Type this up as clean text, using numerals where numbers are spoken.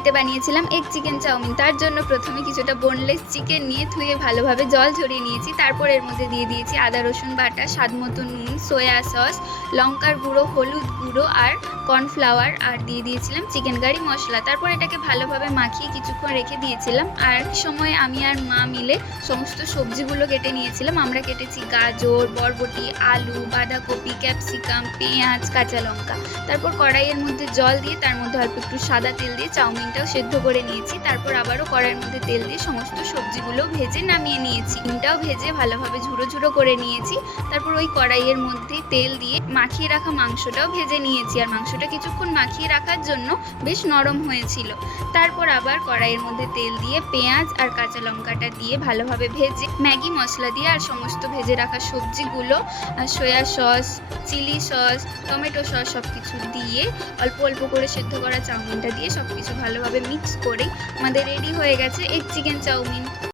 বাড়িতে বানিয়েছিলাম egg chicken chowmein. তার জন্য প্রথমে কিছুটা বোনলেস চিকেন নিয়ে ধুয়ে ভালোভাবে জল ঝরিয়ে নিয়েছি। তারপর এর মধ্যে দিয়ে দিয়েছি আদা রসুন বাটা, স্বাদ মতো নুন, সোয়া সস, লঙ্কার গুঁড়ো, হলুদ গুঁড়ো আর কর্নফ্লাওয়ার, আর দিয়ে দিয়েছিলাম চিকেন কারি মশলা। তারপর এটাকে ভালোভাবে মাখিয়ে কিছুক্ষণ রেখে দিয়েছিলাম। আর সময় আমি আর মা মিলে সমস্ত সবজিগুলো কেটে নিয়েছিলাম। আমরা কেটেছি গাজর, বরবটি, আলু, বাঁধাকপি, ক্যাপসিকাম, পেঁয়াজ, কাঁচা লঙ্কা। তারপর কড়াইয়ের মধ্যে জল দিয়ে তার মধ্যে অল্প একটু সাদা তেল দিয়ে চাউমিনটাও সেদ্ধ করে নিয়েছি। তারপর আবারও কড়াইয়ের মধ্যে তেল দিয়ে সমস্ত সবজিগুলো ভেজে নামিয়ে নিয়েছি। ডিমটাও ভেজে ভালোভাবে ঝুড়ো ঝুড়ো করে নিয়েছি। তারপর ওই কড়াইয়ের মধ্যে তেল দিয়ে মাখিয়ে রাখা মাংসটাও ভেজে নিয়েছি। আর মাংসটা কিছুক্ষণ মাখিয়ে রাখার জন্য বেশ নরম হয়েছিল। তারপর আবার কড়াইয়ের মধ্যে তেল দিয়ে পেঁয়াজ আর কাঁচা লঙ্কাটা দিয়ে ভালোভাবে ভেজে ম্যাগি মশলা দিয়ে আর সমস্ত ভেজে রাখা সবজিগুলো, soya sauce, chilli sauce, tomato sauce সব কিছু দিয়ে অল্প অল্প করে সেদ্ধ করা চাউমিনটা দিয়ে সব কিছু ভালোভাবে মিক্স করে আমাদের রেডি হয়ে গেছে এগ চিকেন চাউমিন।